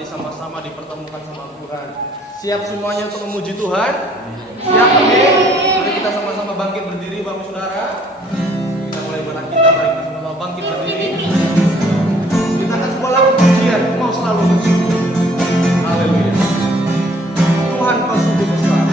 kembali sama-sama dipertemukan sama Tuhan. Siap semuanya untuk memuji Tuhan? Siap, amin. Mari kita sama-sama bangkit berdiri, Bapak Saudara. Kita mulai ibadah kita, mari kita sama-sama bangkit berdiri. Kita akan sebuah lagu pujian, mau selalu bersyukur. Haleluya. Tuhan kau sungguh besar.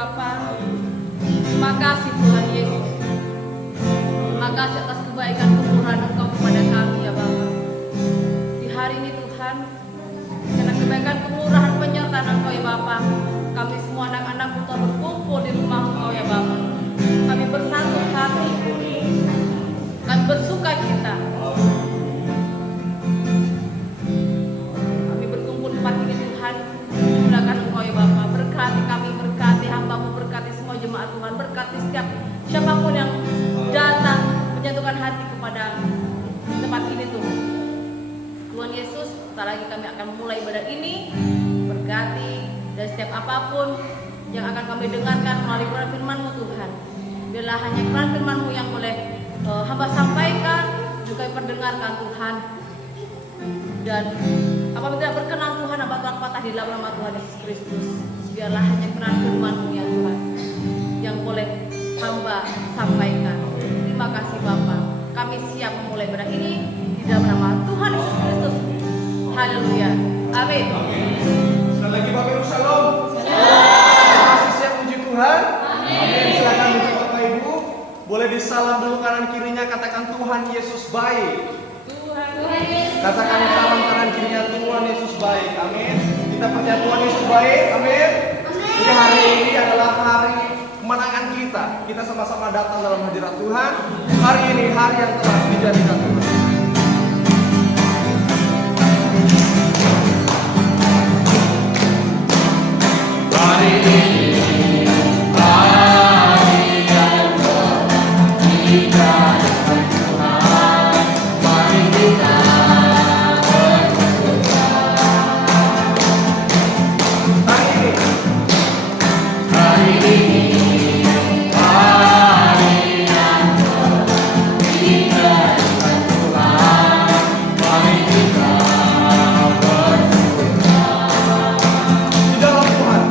Bapa. Terima kasih Tuhan Yesus. Terima kasih atas kebaikan kemurahan Engkau kepada kami ya Bapa. Di hari ini Tuhan, karena kebaikan kemurahan penyertaan Engkau ya Bapa, kami semua anak-anak Engkau berkumpul di rumah Engkau ya Bapa. Kami bersatu hati, kami bersuka cita. Kami berkumpul di tempat ini Tuhan, silakan Engkau ya Bapa. Berkati kami, berkati hamba-Mu, berkati semua jemaat Tuhan, berkati setiap siapapun yang datang menyatukan hati kepada tempat ini Tuhan. Tuhan Yesus, sebentar lagi kami akan mulai ibadah ini. Berkati dan setiap apapun yang akan kami dengarkan melalui Quran firman-Mu Tuhan. Biarlah hanya Quran firman-Mu yang boleh hamba sampaikan, juga perdengarkan Tuhan. Dan apabila tidak berkenan Tuhan, hamba telah patah di dalam nama Tuhan Yesus Kristus. Biarlah hanya Quran firman-Mu ya Tuhan yang boleh hamba sampaikan. Terima kasih Bapa. Kami siap memulai ibadah ini di dalam nama Tuhan Yesus Kristus. Haleluya. Amin. Sekali lagi Bapak Ibu Shalom. Masih siap puji Tuhan? Amin. Silakan duduk Bapak Ibu. Boleh disalam dulu kanan kirinya, katakan Tuhan Yesus baik. Katakan salam kanan kirinya, Tuhan Yesus baik. Amin. Kita percaya Tuhan Yesus baik. Amin. Jadi hari ini adalah hari kemenangan kita. Kita sama-sama datang dalam hadirat Tuhan. Hari ini hari yang telah dijadikan Tuhan. Hari ini hari yang telah dijadikan Tuhan. Mari kita bersyukur. Hari ini di dalam Tuhan.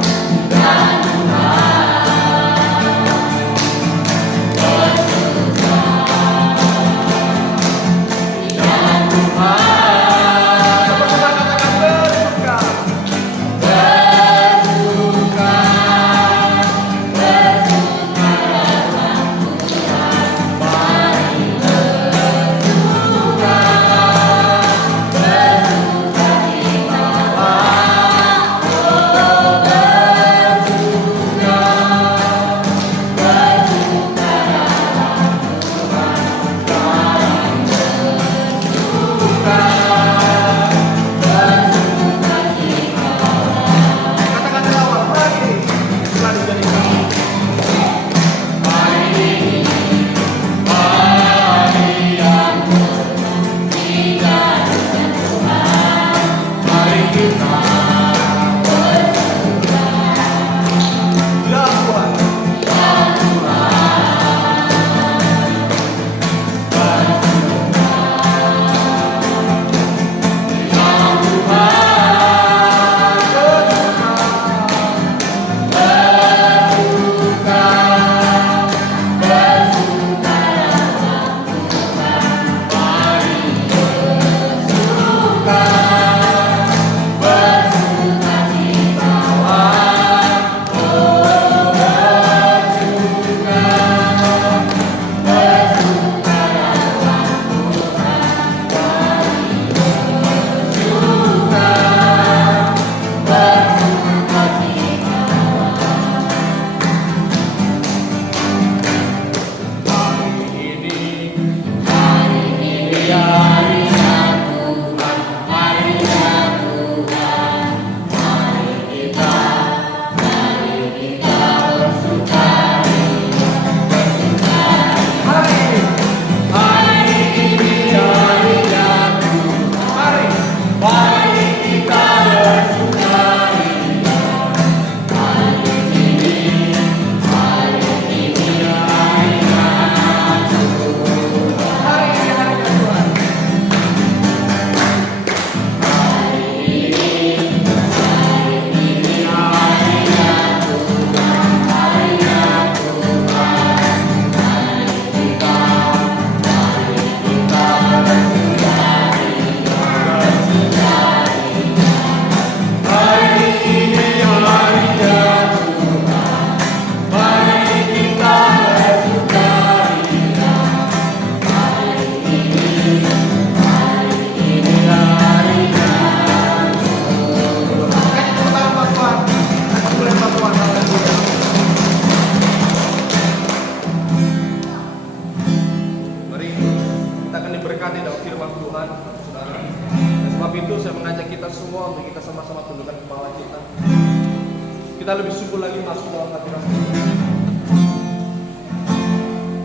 kita lebih sungguh lagi masuk dalam hadirat.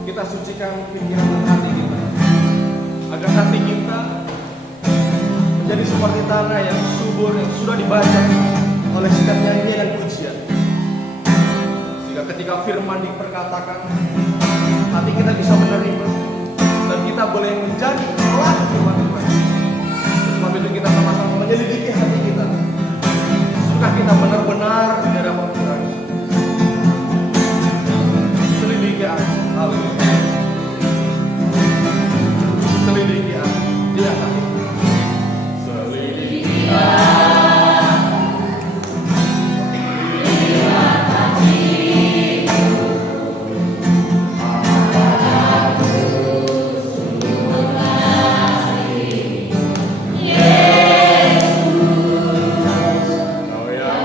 Kita sucikan pikiran dan hati kita, agar hati kita menjadi seperti tanah yang subur, yang sudah dibaca oleh setiap nyanyian dan pujian. Sehingga ketika firman diperkatakan, hati kita bisa menerima dan kita boleh menjadi pelaku firman Tuhan. Sebab itu kita sama-sama menyelidiki hati kita. Sudahkah kita benar-benar di hadapan Tuhan? Selidiki hal ini. Selidiki dia hati. Selidiki Kau yang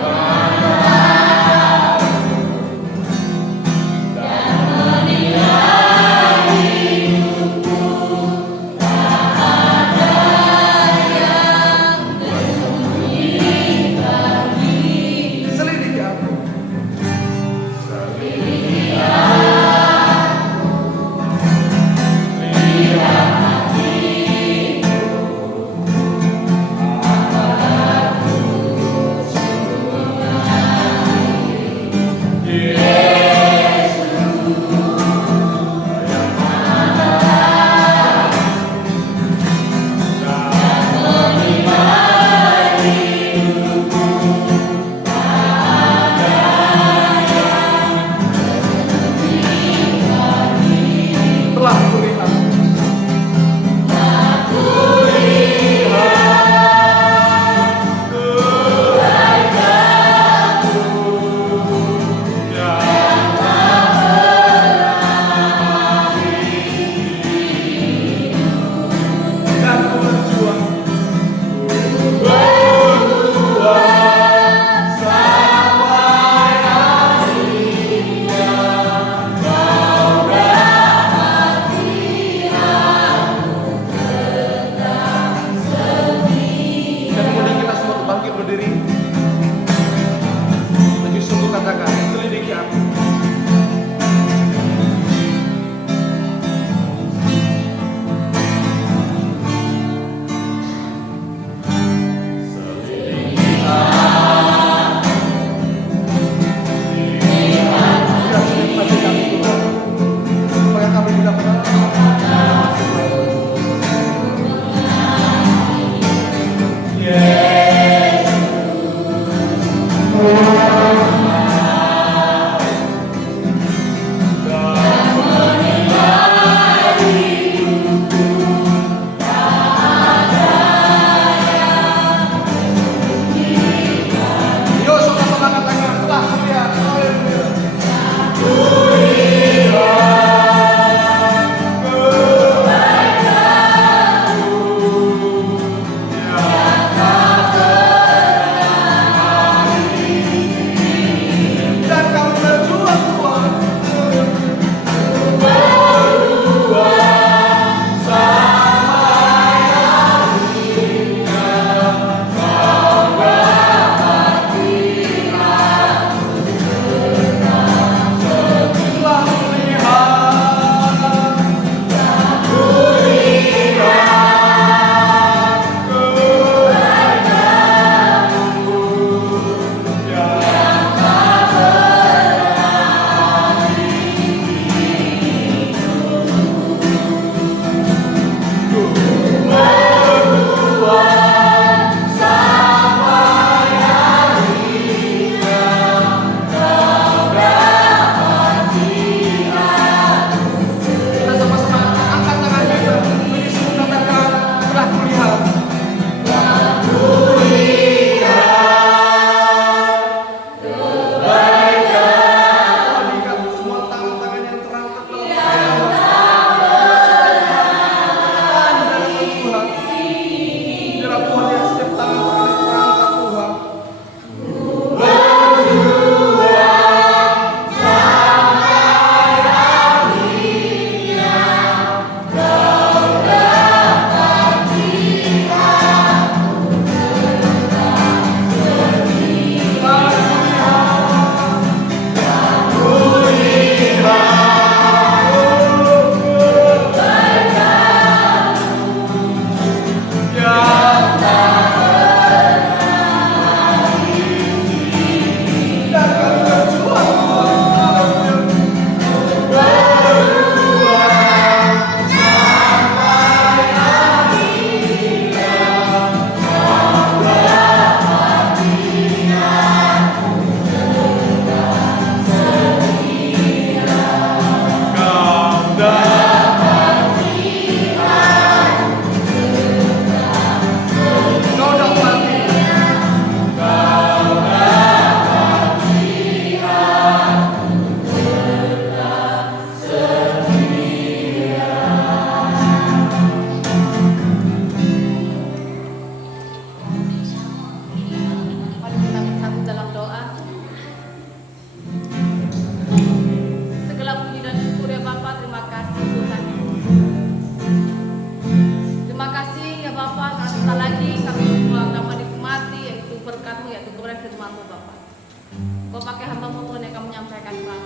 Kau pakai hamba-Mu Tuhan yang kamu menyampaikan firman.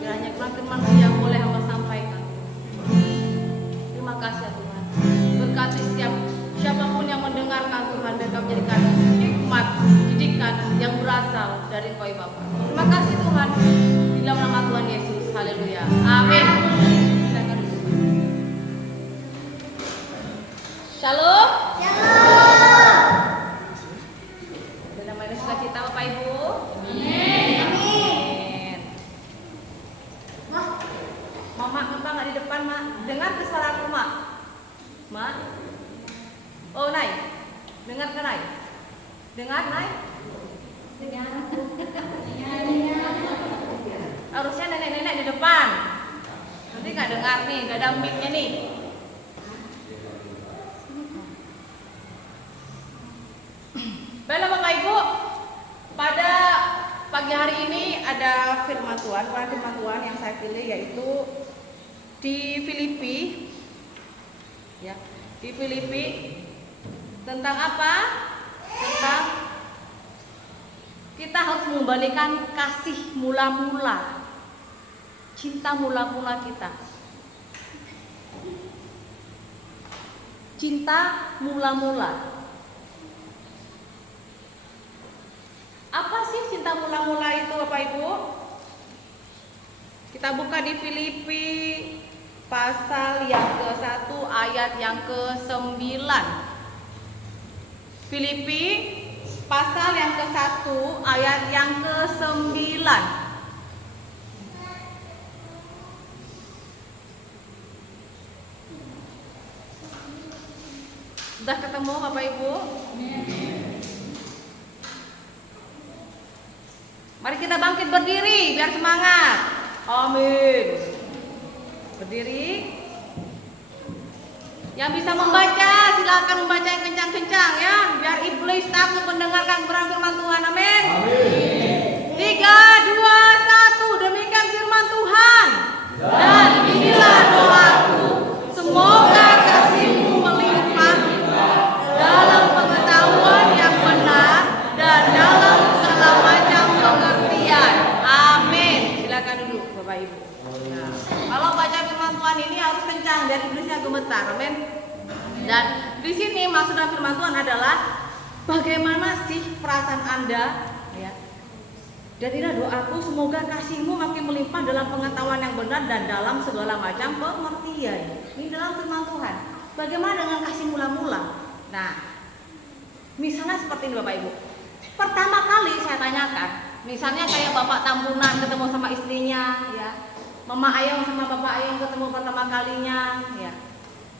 Kiranya firman yang boleh hamba sampaikan. Terima kasih ya Tuhan. Berkati setiap siapapun yang mendengarkan Tuhan, biar kau menjadikan hikmat, didikan yang berasal dari Kau Bapa. Terima kasih Tuhan. Di dalam nama Tuhan Yesus. Haleluya. Amin. Silakan duduk. Shalom. Dalam nama Yesus kita Bapak Ibu. Amin. Mama, kenapa nggak di depan, Mak? Dengar ke suara aku, Mak. Mak. Oh, Nay. Dengar ke Nay? Dengar, Nay? Dengar. Harusnya nenek-nenek di depan. Nanti nggak dengar nih, nggak ada mic-nya nih. Baiklah Bapak Ibu, pada pagi hari ini ada firman Tuhan, firman Tuhan yang saya pilih yaitu di Filipi, ya, di Filipi tentang apa? Tentang kita harus mengembalikan kasih mula-mula, cinta mula-mula kita, cinta mula-mula. Apa sih cinta mula-mula itu Bapak Ibu? Kita buka di Filipi pasal yang ke-1 ayat yang ke-9. Filipi pasal yang ke-1 ayat yang ke-9. Sudah ketemu Bapak Ibu? Mari kita bangkit berdiri biar semangat. Amin. Berdiri. Yang bisa membaca silakan membaca yang kencang-kencang ya, biar iblis takut mendengarkan firman Tuhan. Amin. Amin. 3, 2, 1. Demikian firman Tuhan. Dan inilah doaku, semoga kasih-Mu melimpah dalam pengetahuan yang benar dan dalam segala macam pengertian. Amin. Silakan duduk Bapak Ibu. Nah, kalau baca firman Tuhan ini harus kencang dan iblisnya gemetar. Amin. Dan di sini maksud firman Tuhan adalah bagaimana sih perasaan Anda, ya. Dan inilah doaku, semoga kasih-Mu makin melimpah dalam pengetahuan yang benar dan dalam segala macam pengertian. Ini dalam firman Tuhan. Bagaimana dengan kasih mula-mula? Nah, misalnya seperti ini Bapak Ibu. Pertama kali saya tanyakan, misalnya kayak Bapak Tambunan ketemu sama istrinya, ya. Mama Ayong sama Bapak Ayong ketemu pertama kalinya, ya.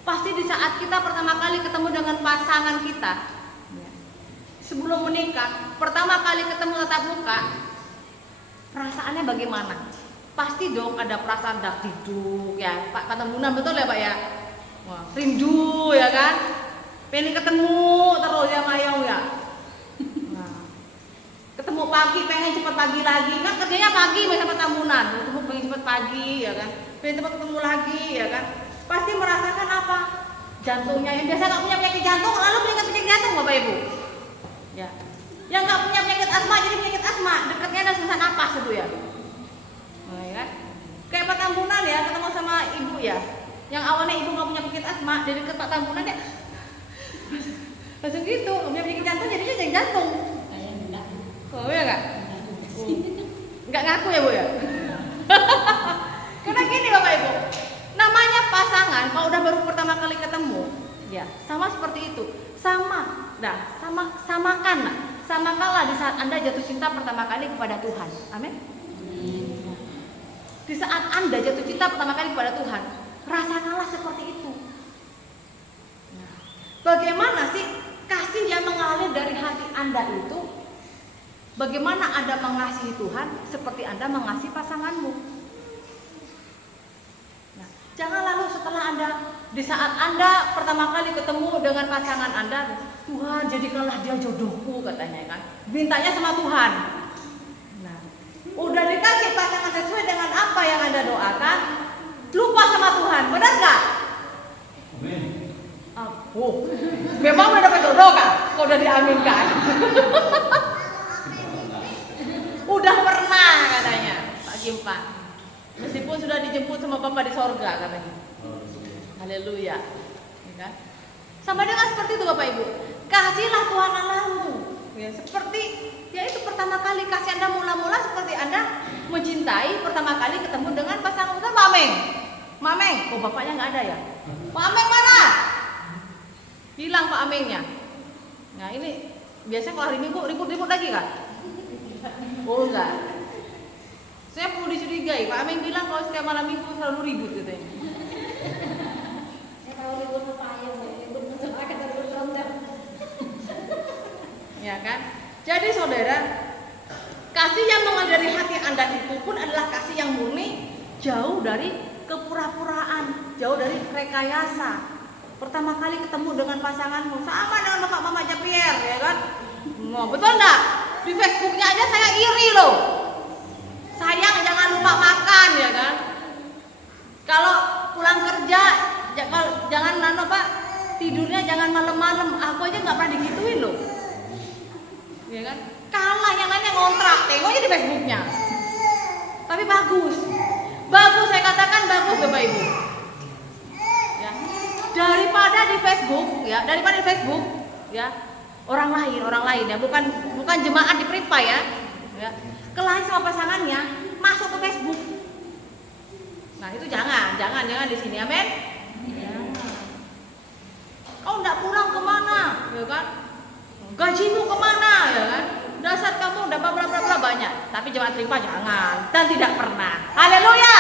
Pasti di saat kita pertama kali ketemu dengan pasangan kita, ya. Sebelum menikah, pertama kali ketemu tatap muka, perasaannya bagaimana? Pasti dong ada perasaan dak diduk, ya. Pak Tambunan betul ya Pak ya? Wah, rindu ya kan? Pengen ketemu terus ya sama Ayong ya. Ketemu pagi pengen cepet pagi lagi, kan kerjanya pagi sama Tambunan, ketemu pengen cepet pagi ya kan, pengen cepet ketemu lagi ya kan, pasti merasakan apa? Jantungnya yang biasa nggak punya penyakit jantung lalu punya penyakit jantung Bapak Ibu, ya, yang nggak punya penyakit asma jadi penyakit asma, dekatnya ada susah napas itu ya, nah, ya kan? Kayak Pak Tambunan ya ketemu sama ibu ya, yang awalnya ibu nggak punya penyakit asma, jadi deket Pak Tambunan ya langsung gitu, nggak punya penyakit jantung jadinya jadi jantung. Oh ya nggak? Nggak ngaku ya Bu ya? Karena gini Bapak Ibu, namanya pasangan kalau udah baru pertama kali ketemu, ya sama seperti itu, sama, samakanlah di saat Anda jatuh cinta pertama kali kepada Tuhan, amin. Di saat Anda jatuh cinta pertama kali kepada Tuhan, rasakanlah seperti itu. Nah, bagaimana sih kasih yang mengalir dari hati Anda itu? Bagaimana Anda mengasihi Tuhan seperti Anda mengasihi pasanganmu? Nah, jangan lalu setelah Anda, di saat Anda pertama kali ketemu dengan pasangan Anda, Tuhan jadikanlah dia jodohku katanya kan, mintanya sama Tuhan. Nah, udah dikasih pasangan sesuai dengan apa yang Anda doakan, lupa sama Tuhan, benar nggak? Amin. Oh, memang udah dapat jodoh kan? Kok udah diaminkan? Udah berjumpa. Meskipun sudah dijemput sama Bapa di sorga katanya. Haleluya. Ya kan? Sama dengan seperti itu Bapak Ibu. Kasihlah Tuhan Allahmu. Ya, seperti ya itu pertama kali kasih Anda mula-mula seperti Anda mencintai pertama kali ketemu dengan pasangan Anda. Mameng. Mameng. Oh, bapaknya nggak ada ya? Pak Ameng mana? Hilang Pak Amengnya. Nah, ini biasanya kalau hari Minggu ribut-ribut lagi kan? Oh enggak. Saya perlu dicurigai. Pak Ameng bilang kalau setiap malam Minggu selalu ribut katanya. Kalau ribut apa ayam, ribut masyarakat dan ribut ronda. Ya kan? Jadi saudara, kasih yang mengalir dari hati Anda itu pun adalah kasih yang murni, jauh dari kepura-puraan, jauh dari rekayasa. Pertama kali ketemu dengan pasanganmu sama dengan Bapak Mama Japier, ya kan? Mau betul enggak? Di Facebooknya aja saya iri loh. Sayang jangan lupa makan, ya kan? Kalau pulang kerja jangan nano Pak, tidurnya jangan malam-malam. Aku aja nggak pernah digituin loh. Ya kan? Kalah yang lainnya ngontrak, tengok aja di Facebooknya. Tapi bagus. Bagus, saya katakan bagus Bapak Ibu. Ya. Daripada di Facebook, ya. Orang lain ya, bukan jemaat di Pripa ya. Ya. Kelahi sama pasangannya, masuk ke Facebook. Nah, itu jangan di sini, amin. Kau enggak pulang kemana, ya kan? Gajimu kemana, ya kan? Dasar kamu udah bla bla bla banyak. Tapi jemaat Pripa jangan dan tidak pernah. Haleluya.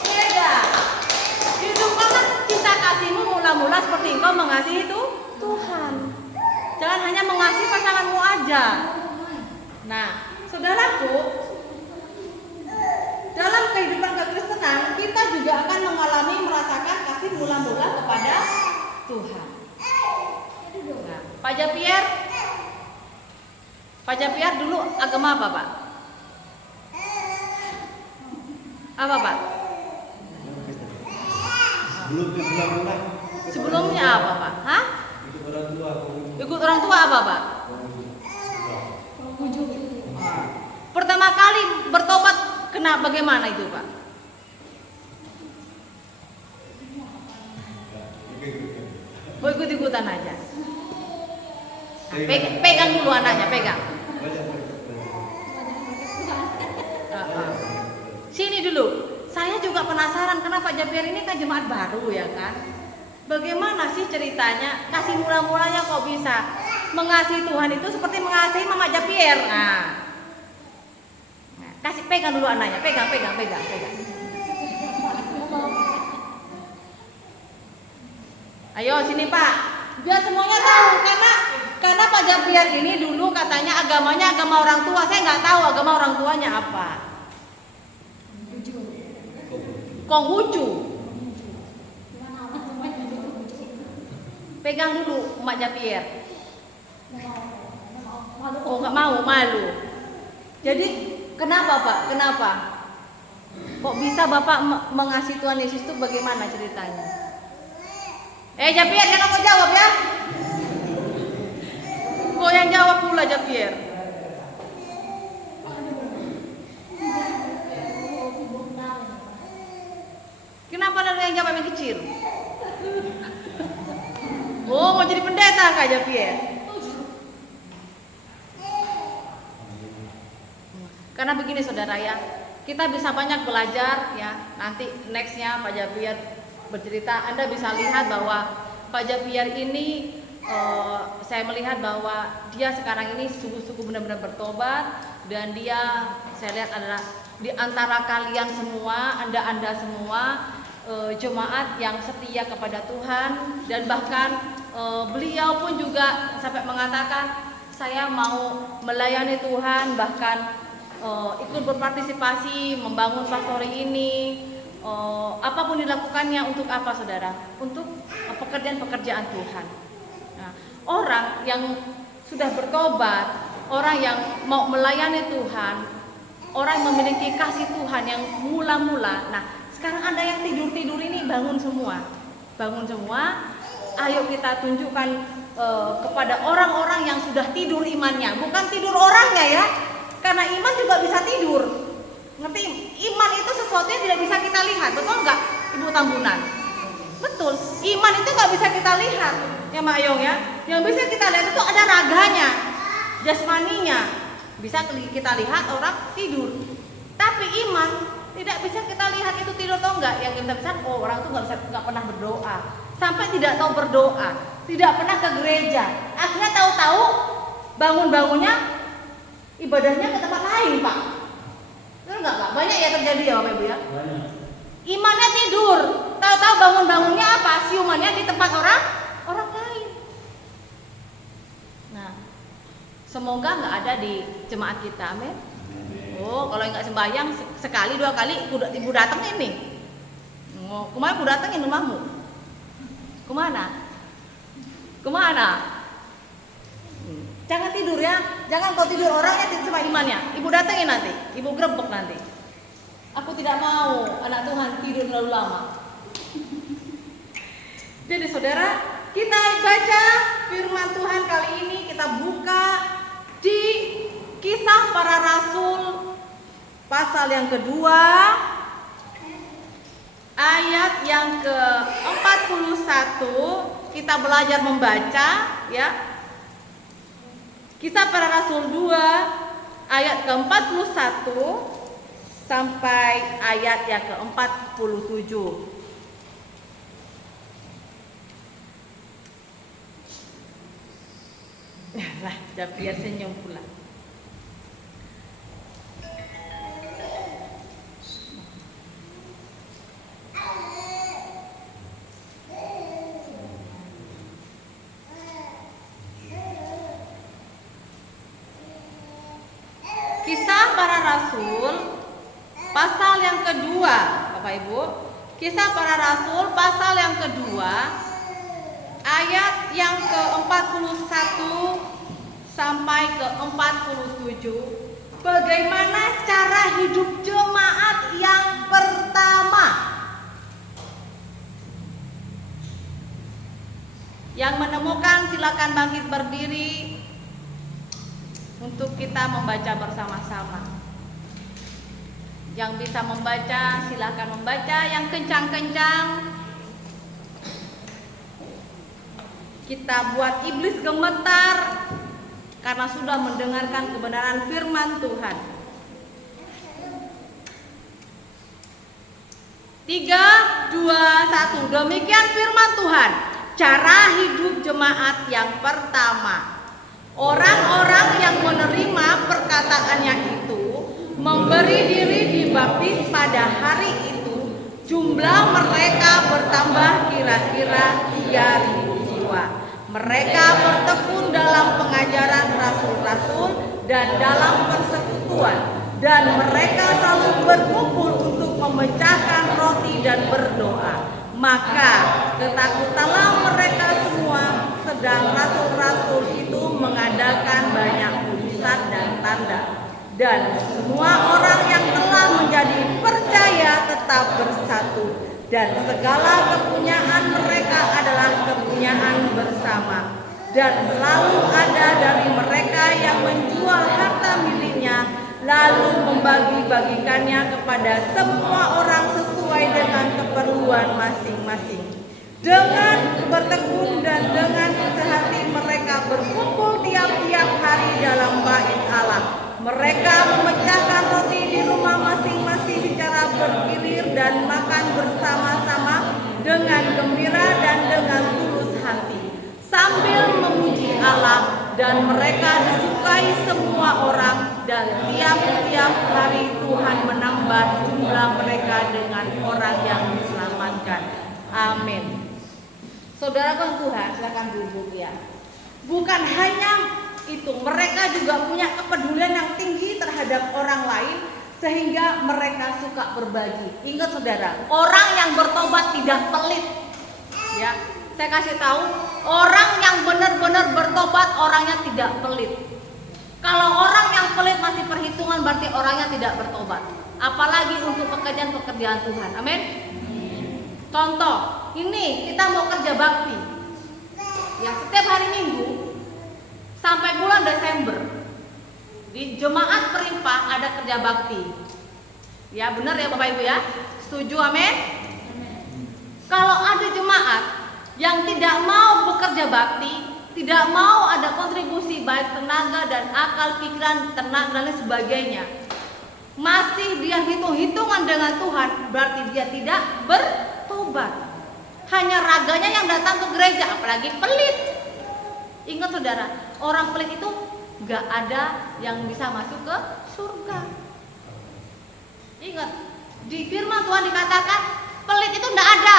Beda. Hidupkanlah cinta kasihmu mula-mula seperti engkau mengasihi itu Tuhan. Jangan hanya mengasihi pasanganmu aja. Nah, saudaraku, dalam kehidupan kekristenan kita juga akan mengalami merasakan kasih mula-mula kepada Tuhan. Nah, Pak Japier dulu agama apa Pak? Apa Pak? Sebelumnya apa Pak? Hah? Ikut orang tua apa Pak? Pertama kali bertobat kena bagaimana itu Pak? Oh, ikut-ikutan aja. Nah, pegang dulu anaknya, pegang. Sini dulu. Saya juga penasaran kenapa Japier ini kan jemaat baru ya kan? Bagaimana sih ceritanya? Kasih mula-mulanya kok bisa mengasihi Tuhan itu seperti mengasihi Mama Japier. Nah, kasih pegang dulu anaknya, pegang. Ayo sini Pak, biar semuanya tahu karena Pak Japier ini dulu katanya agamanya agama orang tua. Saya nggak tahu agama orang tuanya apa. Konghucu. Pegang dulu Mak Japier. Oh nggak mau, malu. Jadi kenapa Pak? Kenapa? Kok bisa Bapak mengasihi Tuhan Yesus itu bagaimana ceritanya? Japier jangan kau jawab ya. Kau yang jawab pula Japier. Kenapa ada yang jawab yang kecil? Oh mau jadi pendeta Kak Japier? Karena begini saudara ya, kita bisa banyak belajar ya. Nanti nextnya Pak Japier bercerita, Anda bisa lihat bahwa Pak Japier ini saya melihat bahwa dia sekarang ini sungguh-sungguh benar-benar bertobat dan dia saya lihat adalah di antara kalian semua, Anda semua jemaat yang setia kepada Tuhan dan bahkan beliau pun juga sampai mengatakan saya mau melayani Tuhan, bahkan ikut berpartisipasi membangun pastori ini. Apapun dilakukannya untuk apa saudara? Untuk pekerjaan Tuhan. Nah, orang yang sudah bertobat, orang yang mau melayani Tuhan, orang yang memiliki kasih Tuhan yang mula-mula. Nah, sekarang Anda yang tidur-tidur ini bangun semua. Ayo kita tunjukkan kepada orang-orang yang sudah tidur imannya, bukan tidur orangnya ya. Karena iman juga bisa tidur. Ngerti? Iman itu sesuatu yang tidak bisa kita lihat, betul nggak, Ibu Tambunan? Betul. Iman itu nggak bisa kita lihat, ya Mak Yong ya. Yang bisa kita lihat itu ada raganya, jasmaninya. Bisa kita lihat orang tidur. Tapi iman tidak bisa kita lihat itu tidur atau enggak. Yang kita bisa, oh orang itu nggak pernah berdoa, sampai tidak tahu berdoa, tidak pernah ke gereja. Akhirnya tahu-tahu bangun-bangunnya ibadahnya ke tempat lain, Pak. Betul nggak, Pak? Banyak ya terjadi ya, Bapak Ibu ya. Banyak. Imannya tidur, tahu-tahu bangun-bangunnya apa? Siumannya di tempat orang lain. Nah, semoga nggak ada di jemaat kita, amin. Oh, kalau nggak sembahyang sekali 2 kali, ibu datang ini. Oh, kemarin ibu datengin rumahmu. Kemana? Jangan tidur ya, jangan kau tidur orangnya tidur sama imannya. Ibu datengin nanti, ibu grebek nanti. Aku tidak mau anak Tuhan tidur terlalu lama. Jadi saudara, kita baca firman Tuhan kali ini, kita buka di Kisah Para Rasul pasal yang kedua, ayat yang ke-41. Kita belajar membaca ya. Kisah Para Rasul 2 ayat ke-41 sampai ayat yang ke-47. Lah, biar senyum pula. Kisah Para Rasul pasal yang kedua, Bapak Ibu. Kisah Para Rasul pasal yang kedua, ayat yang ke-41 sampai ke-47. Bagaimana cara hidup jemaat yang pertama? Yang menemukan silakan bangkit berdiri untuk kita membaca bersama-sama. Yang bisa membaca silakan membaca yang kencang-kencang. Kita buat iblis gemetar karena sudah mendengarkan kebenaran firman Tuhan. 3, 2, 1. Demikian firman Tuhan. Cara hidup jemaat yang pertama. Orang-orang yang menerima perkataannya itu memberi diri dibaptis pada hari itu. Jumlah mereka bertambah kira-kira 3.000 jiwa. Mereka bertekun dalam pengajaran rasul-rasul dan dalam persekutuan, dan mereka selalu berkumpul untuk memecahkan roti dan berdoa. Maka ketakutanlah mereka semua, sedang rasul-rasul itu mengadakan banyak mujizat dan tanda. Dan semua orang yang telah menjadi percaya tetap bersatu, dan segala kepunyaan mereka adalah kepunyaan bersama. Dan selalu ada dari mereka yang menjual harta miliknya, lalu membagi-bagikannya kepada semua orang sesuai dengan keperluan masing-masing. Dengan bertekun dan dengan sehati mereka berkumpul tiap-tiap hari dalam bait Allah. Mereka memecahkan roti di rumah masing-masing secara bergilir dan makan bersama-sama dengan gembira dan dengan tulus hati, sambil memuji Allah, dan mereka disukai semua orang, dan tiap-tiap hari Tuhan menambah jumlah mereka dengan orang yang diselamatkan. Amin. Saudara Tuhan, silakan duduk ya. Bukan hanya itu, mereka juga punya kepedulian yang tinggi terhadap orang lain sehingga mereka suka berbagi. Ingat saudara, orang yang bertobat tidak pelit. Ya, saya kasih tahu, orang yang benar-benar bertobat orangnya tidak pelit. Kalau orang yang pelit masih perhitungan, berarti orangnya tidak bertobat. Apalagi untuk pekerjaan-pekerjaan Tuhan. Amin. Contoh, ini kita mau kerja bakti. Ya, setiap hari Minggu sampai bulan Desember. Di jemaat perimpah ada kerja bakti. Ya benar ya Bapak Ibu ya? Setuju, amin? Kalau ada jemaat yang tidak mau bekerja bakti, tidak mau ada kontribusi baik tenaga dan akal, pikiran, tenaga dan lain sebagainya, masih dia hitung-hitungan dengan Tuhan, berarti dia tidak bertobat. Hanya raganya yang datang ke gereja, apalagi pelit. Ingat saudara, orang pelit itu gak ada yang bisa masuk ke surga. Ingat, di firman Tuhan dikatakan pelit itu gak ada,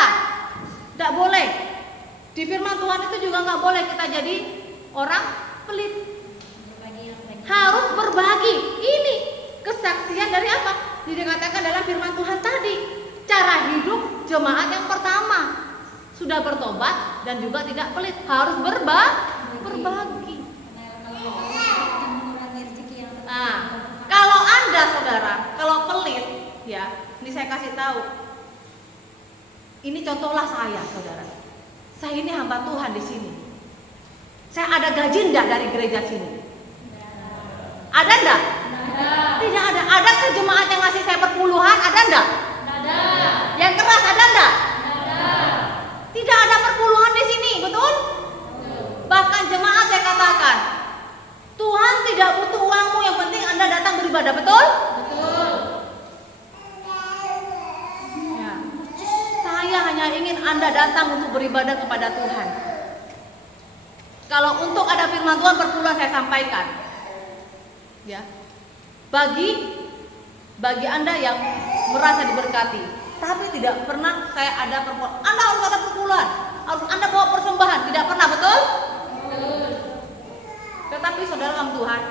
gak boleh. Di firman Tuhan itu juga gak boleh kita jadi orang pelit. Harus berbagi. Ini kesaksian dari apa? Dikatakan dalam firman Tuhan tadi, cara hidup jemaat yang pertama sudah bertobat dan juga tidak pelit, harus berbagi. Nah, kalau Anda saudara, kalau pelit, ya, ini saya kasih tahu. Ini contohlah saya, saudara. Saya ini hamba Tuhan di sini. Saya ada gaji enggak dari gereja sini? Ada enggak? Tidak ada. Adakah jemaat yang ngasih saya perpuluhan? Ada enggak? Ada. Yang keras ada enggak? Ada. Tidak ada perpuluhan di sini, betul? Bahkan jemaat saya katakan, Tuhan tidak butuh uangmu, yang penting Anda datang beribadah, betul? Betul. Ya. Saya hanya ingin Anda datang untuk beribadah kepada Tuhan. Kalau untuk ada firman Tuhan perpuluhan saya sampaikan. Ya. Bagi Anda yang merasa diberkati, tapi tidak pernah saya ada perpuluhan. Anda harus ada perpuluhan, harus Anda bawa persembahan, tidak pernah, betul? Betul. Tetapi saudara dalam Tuhan,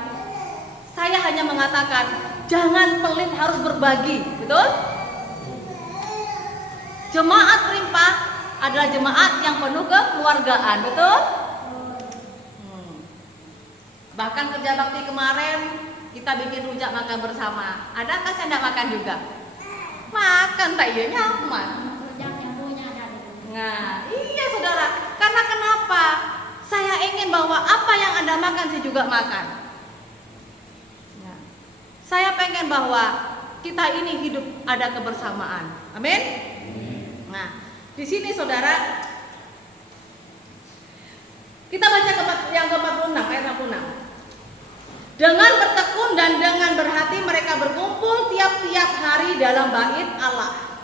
saya hanya mengatakan jangan pelit, harus berbagi, betul? Jemaat perimpah adalah jemaat yang penuh kekeluargaan, betul? Bahkan kerja bakti kemarin kita bikin rujak makan bersama. Adakah saya tidak makan juga? Makan, tak iya nyaman. Yang punya ada. Nah, iya saudara. Karena kenapa? Saya ingin bahwa apa yang Anda makan saya juga makan. Nah, saya pengen bahwa kita ini hidup ada kebersamaan. Amin. Nah, di sini saudara, kita baca yang ke-46 ayat 46. Dengan bertekun dan dengan berhati mereka berkumpul tiap-tiap hari dalam bait Allah.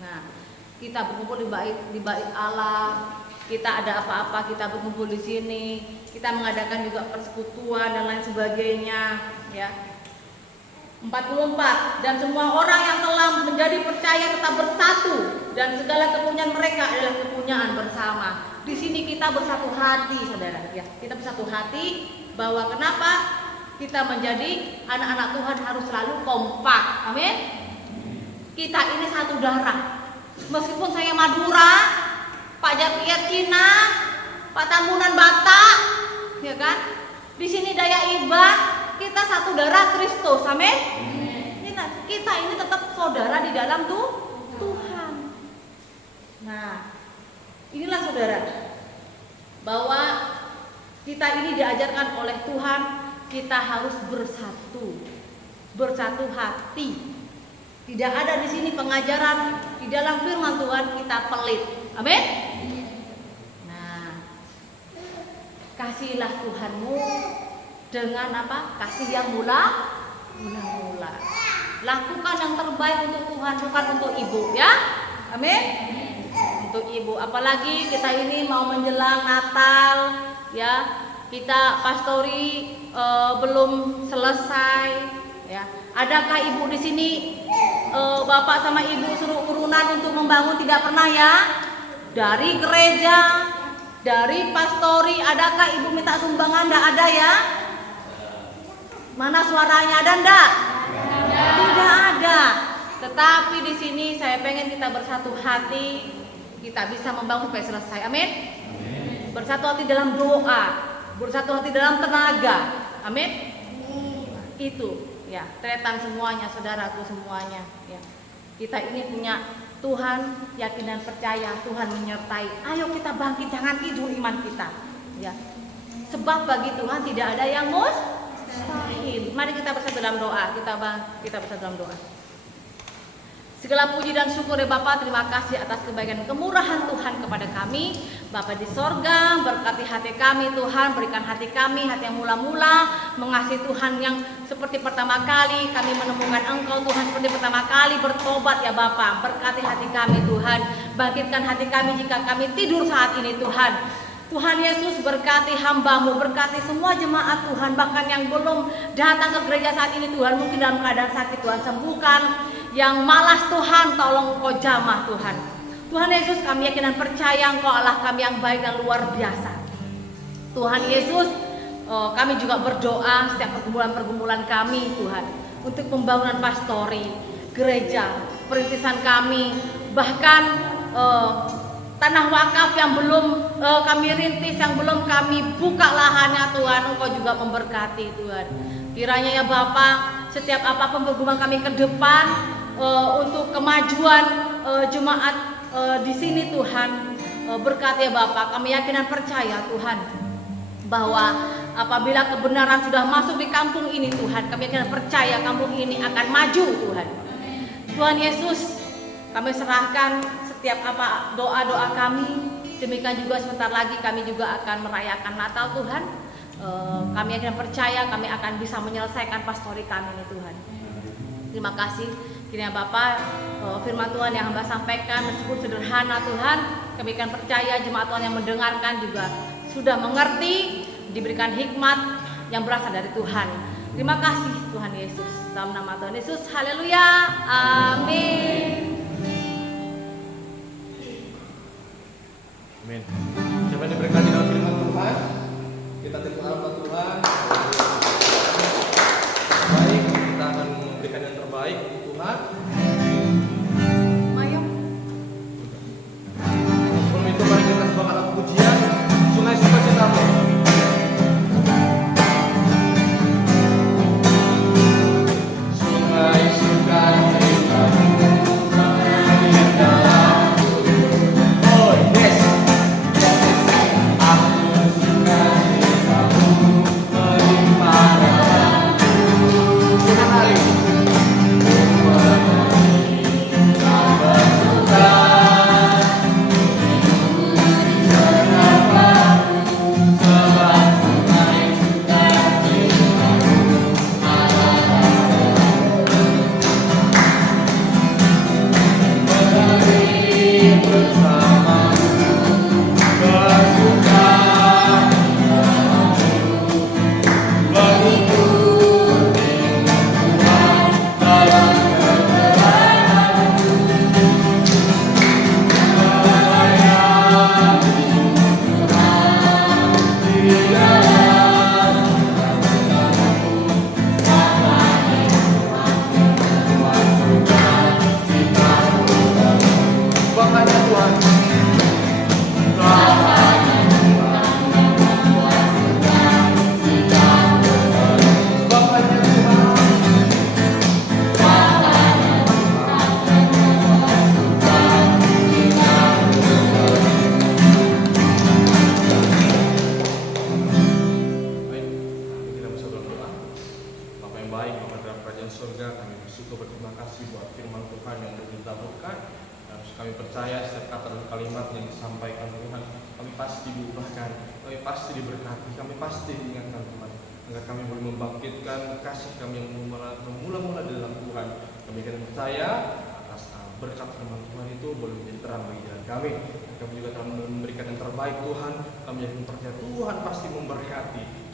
Nah, kita berkumpul di bait Allah. Kita ada apa-apa kita berkumpul di sini. Kita mengadakan juga persekutuan dan lain sebagainya, ya. 44. Dan semua orang yang telah menjadi percaya tetap bersatu dan segala kepunyaan mereka adalah kepunyaan bersama. Di sini kita bersatu hati, saudara. Ya, kita bersatu hati bahwa kenapa kita menjadi anak-anak Tuhan harus selalu kompak. Amin. Kita ini satu darah. Meskipun saya Madura, Pak Japiat Cina, Pak Tambunan Batak, ya kan? Di sini Dayak-Iban, kita satu darah Kristus. Amin. Kita ini tetap saudara di dalam Tuhan. Nah, inilah saudara, bahwa kita ini diajarkan oleh Tuhan, kita harus bersatu hati. Tidak ada di sini pengajaran di dalam firman Tuhan kita pelit. Amin. Nah, kasihilah Tuhanmu dengan apa? Kasih yang mula-mula. Lakukan yang terbaik untuk Tuhan, bukan untuk ibu, ya. Amin. Untuk ibu, apalagi kita ini mau menjelang Natal, ya. Kita pastori belum selesai, ya. Adakah ibu di sini bapak sama ibu suruh urunan untuk membangun? Tidak pernah, ya. Dari gereja, dari pastori, adakah ibu minta sumbangan? Tidak ada, ya. Mana suaranya, ada enggak? Tidak ada. Tetapi di sini saya pengen kita bersatu hati, kita bisa membangun sampai selesai. Amin. Bersatu hati dalam doa, bersatu hati dalam tenaga. Amin. Itu ya, tretan semuanya, saudaraku semuanya, ya. Kita ini punya Tuhan, yakin dan percaya Tuhan menyertai. Ayo kita bangkit, jangan tidur iman kita, ya. Sebab bagi Tuhan tidak ada yang mustahil. mustahil. Mari kita bersatu dalam doa. Kita bersatu dalam doa. Segala puji dan syukur ya Bapa, terima kasih atas kebaikan dan kemurahan Tuhan kepada kami. Bapa di sorga, berkati hati kami Tuhan, berikan hati kami, hati yang mula-mula mengasihi Tuhan yang seperti pertama kali kami menemukan Engkau Tuhan, seperti pertama kali bertobat ya Bapa. Berkati hati kami Tuhan, bangkitkan hati kami jika kami tidur saat ini Tuhan. Tuhan Yesus berkati hamba-Mu, berkati semua jemaat Tuhan, bahkan yang belum datang ke gereja saat ini Tuhan, mungkin dalam keadaan sakit Tuhan, sembuhkan. Yang malas Tuhan, tolong Engkau jamah Tuhan. Tuhan Yesus, kami yakin dan percaya Engkau Allah kami yang baik dan luar biasa. Tuhan Yesus, kami juga berdoa setiap pergumulan-pergumulan kami Tuhan, untuk pembangunan pastori, gereja, perintisan kami, bahkan tanah wakaf yang belum kami rintis, yang belum kami buka lahannya Tuhan, Engkau juga memberkati Tuhan. Kiranya ya Bapa, setiap apapun pergumulan kami ke depan, untuk kemajuan jemaat di sini Tuhan, berkati ya Bapa, kami yakin dan percaya Tuhan, bahwa apabila kebenaran sudah masuk di kampung ini Tuhan, kami yakin dan percaya kampung ini akan maju Tuhan. Tuhan Yesus, kami serahkan setiap doa-doa kami. Demikian juga sebentar lagi kami juga akan merayakan Natal Tuhan. Kami yakin dan percaya kami akan bisa menyelesaikan pastori kami ini Tuhan. Terima kasih kiranya Bapak, firman Tuhan yang hamba sampaikan meskipun sederhana Tuhan, kami akan percaya jemaat Tuhan yang mendengarkan juga sudah mengerti, diberikan hikmat yang berasal dari Tuhan. Terima kasih Tuhan Yesus, dalam nama Tuhan Yesus, haleluya, amin. Amin. Siapa yang diberkati dalam firman Tuhan? Kita terima Tuhan. Baik, kita akan memberikan yang terbaik untuk Tuhan. Ayo. Sebelum itu mari kita semangat pujian Sungai Sukacitamu. Sungai Sukacitamu mengalir dalamku. Oh yes. Aku sukacitamu melimpah dalamku. Senang hari.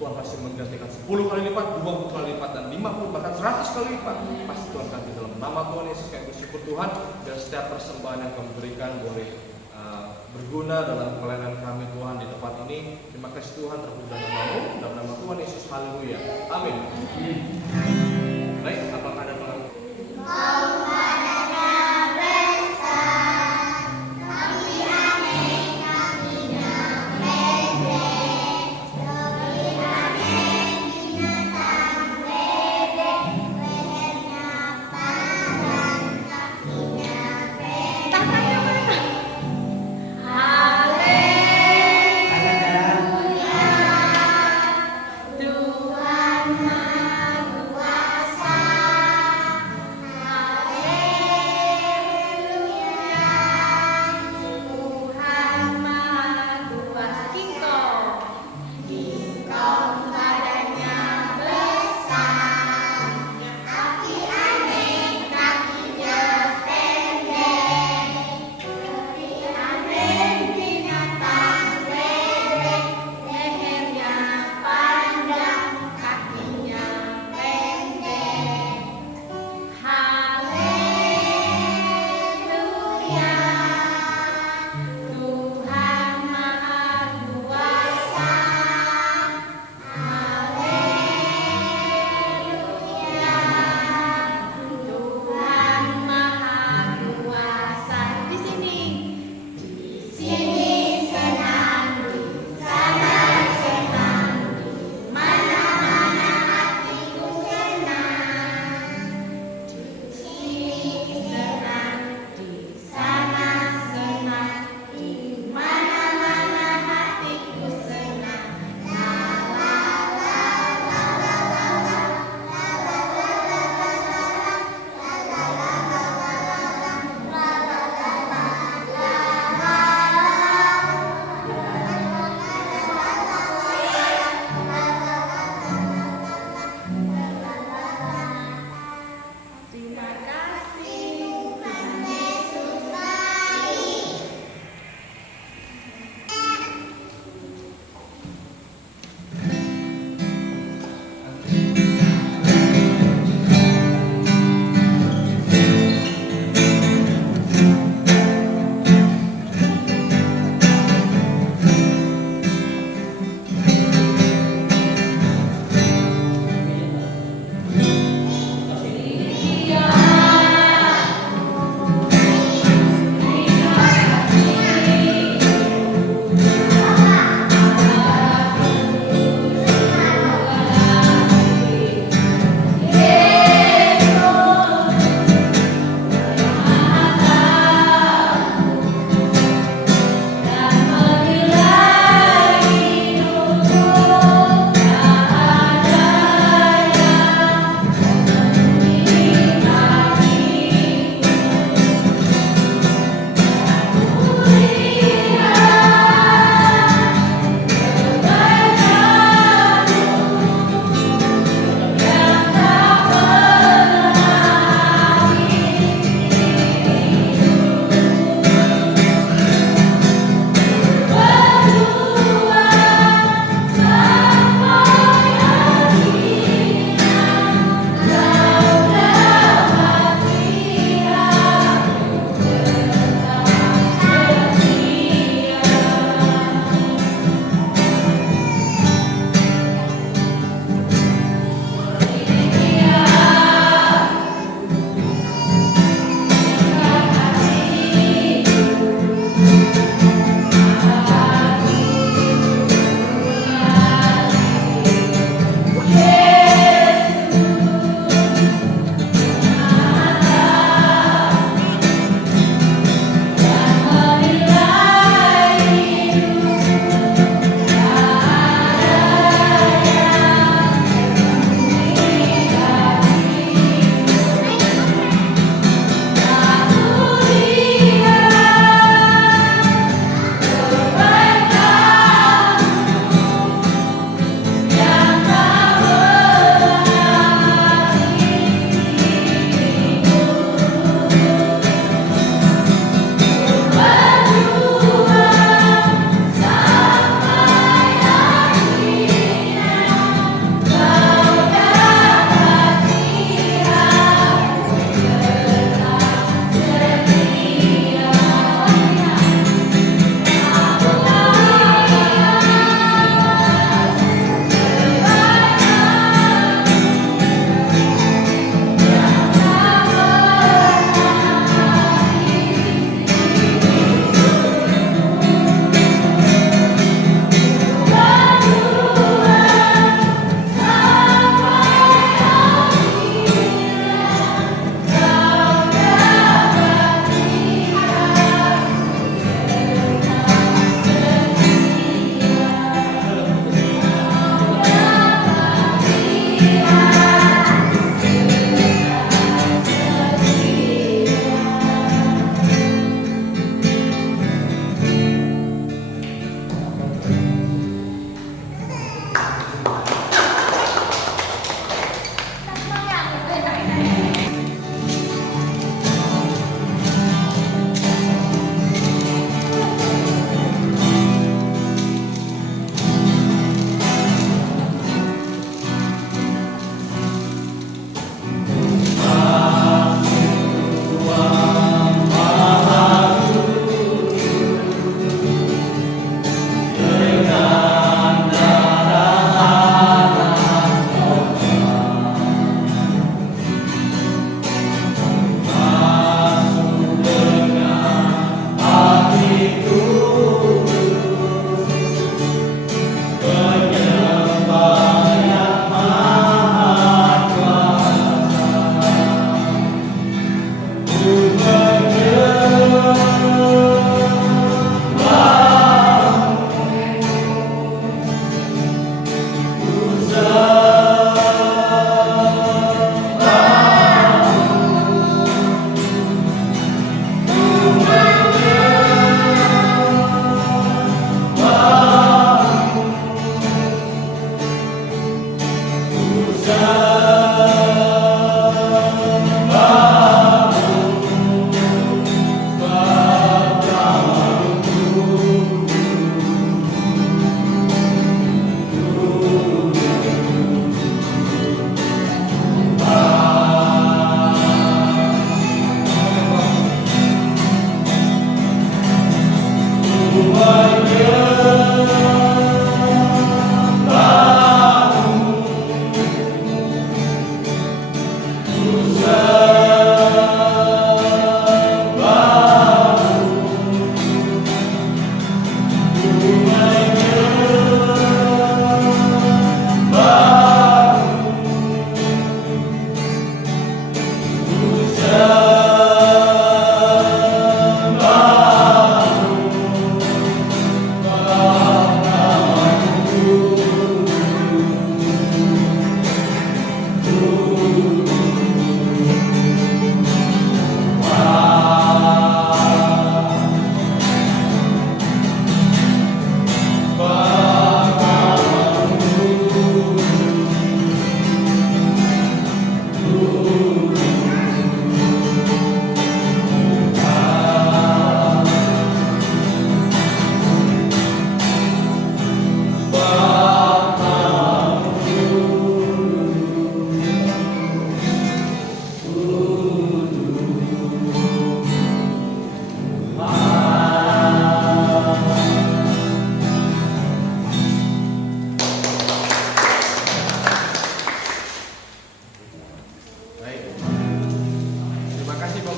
Tuhan pasti menggantikan 10 kali lipat, 20 kali lipat, dan 50 bahkan 100 kali lipat. Pasti Tuhan ganti dalam nama Tuhan Yesus. Kami bersyukur Tuhan, dan setiap persembahan yang kami berikan boleh berguna dalam pelayanan kami Tuhan di tempat ini. Terima kasih Tuhan, terpuji dalam nama-Mu, dalam nama Tuhan Yesus, haleluya, amin. Baik, apakah ada pengakuan? Tuhan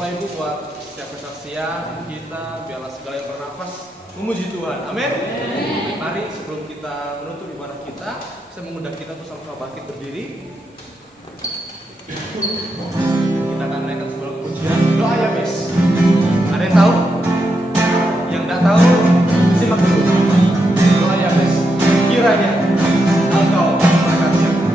Bapak Ibu buat setiap kesaksian kita, biarlah segala yang bernafas memuji Tuhan. Amin. Mari sebelum kita menutup ibadah kita, saya mengundang kita untuk sama-sama bangkit berdiri. Kita akan naikkan sebuah pujian doa ya Miss. Ada yang tahu? Yang tidak tahu simak dulu. Doa ya Miss. Kiranya Engkau memberkati aku.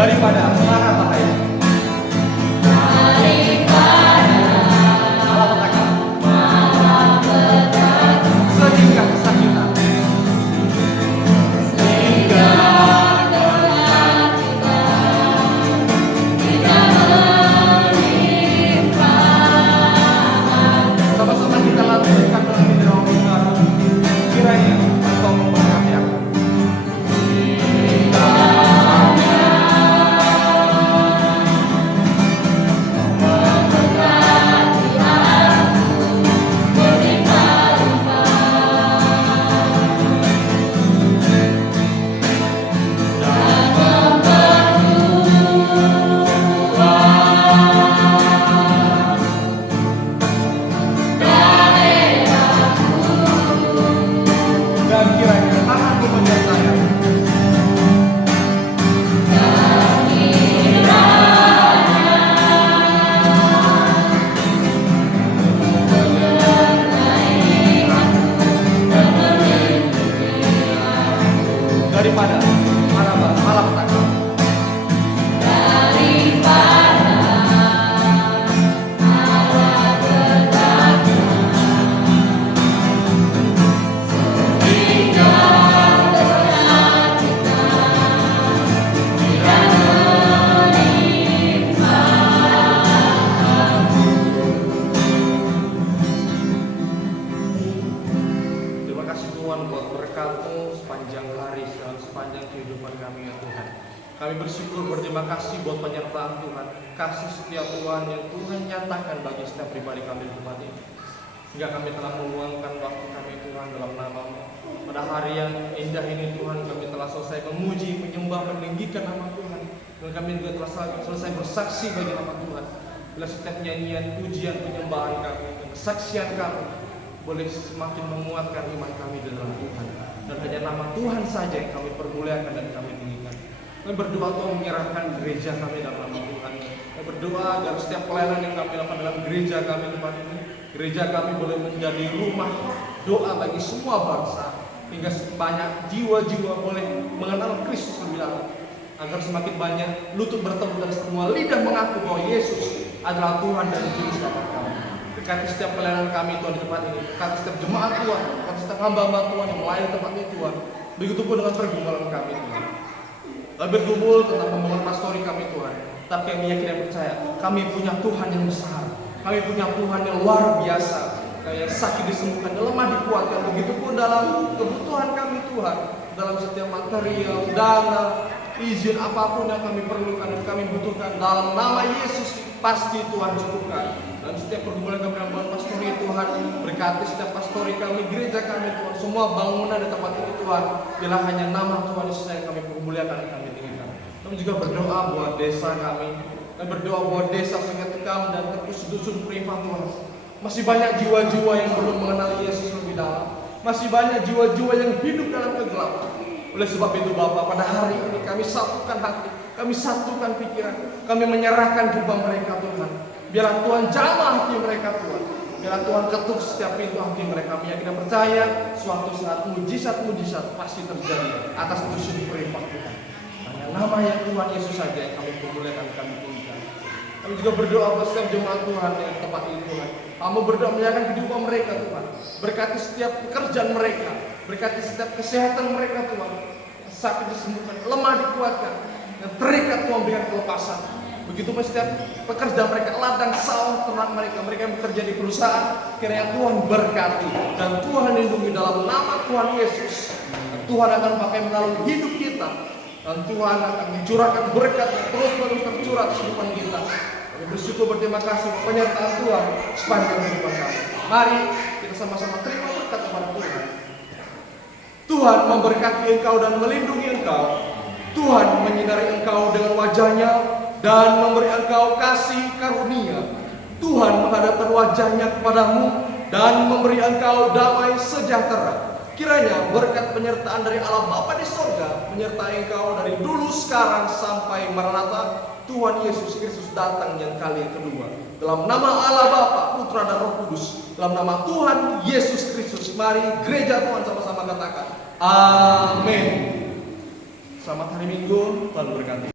Daripada mara bahaya, malapetaka, sehingga kesakitan, sama-sama kita lanjutkan dalam hidup sekarang. Kiranya Engkau memberkati aku. Dan kiranya tanganmu menyertai aku. Daripada malapetaka, terima kasih Tuhan buat berkat-Mu sepanjang hari dan sepanjang kehidupan kami ya Tuhan. Kami bersyukur berterima kasih buat penyertaan Tuhan, kasih setia Tuhan yang Tuhan nyatakan bagi setiap pribadi kami di tempat ini. Sehingga kami telah meluangkan waktu kami Tuhan dalam nama-Mu. Pada hari yang indah ini Tuhan, kami telah selesai memuji, menyembah, meninggikan nama Tuhan. Dan kami juga telah selesai bersaksi bagi nama Tuhan. Bila setiap nyanyian, pujian, penyembahan kami, kesaksian kami boleh semakin menguatkan iman kami di dalam Tuhan. Dan hanya nama Tuhan saja yang kami permuliakan dan kami tinggikan. Kami berdoa Tuhan menyerahkan gereja kami dalam nama Tuhan. Kami berdoa agar setiap pelayanan yang kami lakukan dalam gereja kami tempat ini, gereja kami boleh menjadi rumah doa bagi semua bangsa, hingga banyak jiwa-jiwa boleh mengenal Kristus lebih dalam. Agar semakin banyak lutut bertemu dan semua lidah mengaku bahwa Yesus adalah Tuhan dan Juru Selamat kami. Dekati setiap pelayanan kami Tuhan di tempat ini, dekati setiap jemaat Tuhan, dekati setiap hamba-hamba Tuhan yang melayani tempat ini Tuhan. Begitupun dengan pergumulan kami Tuhan. Kami bergumul tentang pembangunan pastori kami Tuhan, tapi kami yakin dan percaya kami punya Tuhan yang besar, kami punya Tuhan yang luar biasa. Yang sakit disembuhkan, yang lemah dikuatkan. Begitupun dalam kebutuhan kami Tuhan, dalam setiap material, dana, izin apapun yang kami perlukan dan kami butuhkan, dalam nama Yesus pasti Tuhan cukupkan. Dan setiap pergumulan kami dalam pastori Tuhan, berkati setiap pastori kami, gereja kami Tuhan, semua bangunan di tempat ini Tuhan, bila hanya nama Tuhan Yesus yang kami permuliakan dan kami tinggikan. Kami juga berdoa buat desa kami, dan berdoa buat desa Sungai Tekam dan terus dusun Peripah Tuhan. Masih banyak jiwa-jiwa yang belum mengenal Yesus lebih dalam. Masih banyak jiwa-jiwa yang hidup dalam kegelapan. Oleh sebab itu Bapa, pada hari ini kami satukan hati, kami satukan pikiran, kami menyerahkan jubah mereka Tuhan. Biarlah Tuhan jamah hati mereka Tuhan. Biarlah Tuhan ketuk setiap pintu hati mereka. Kami yakin dan percaya suatu saat mujizat-mujizat pasti terjadi atas dusun Peripah Tuhan. Hanya nama yang Tuhan Yesus saja yang kami permuliakan, kami tinggikan. Kami juga berdoa buat setiap jemaat Tuhan yang di tempat ini Tuhan. Kamu berdoa menyerahkan kehidupan mereka Tuhan. Berkati setiap pekerjaan mereka, berkati setiap kesehatan mereka Tuhan. Yang sakit disembuhkan, lemah dikuatkan, yang terikat Tuhan berikan kelepasan. Begitu pun setiap pekerjaan mereka, ladang sawah ternak mereka yang bekerja di perusahaan, kiranya Tuhan berkati dan Tuhan lindungi dalam nama Tuhan Yesus. Dan Tuhan akan pakai melalui hidup kita, dan Tuhan akan mencurahkan berkat yang terus-menerus tercurah di kehidupan kita. Kami bersyukur berterima kasih penyertaan Tuhan sepanjang kehidupan kami. Mari kita sama-sama terima berkat kepada Tuhan. Tuhan memberkati engkau dan melindungi engkau. Tuhan menyinari engkau dengan wajahnya dan memberi engkau kasih karunia. Tuhan menghadapkan wajahnya kepadamu dan memberi engkau damai sejahtera. Kiranya berkat penyertaan dari Allah Bapa di sorga menyertai engkau dari dulu sekarang sampai Maranatha. Tuhan Yesus Kristus datang yang kali kedua. Dalam nama Allah Bapa, Putra dan Roh Kudus, dalam nama Tuhan Yesus Kristus, mari gereja Tuhan sama-sama katakan amin. Selamat hari Minggu, Tuhan berkati.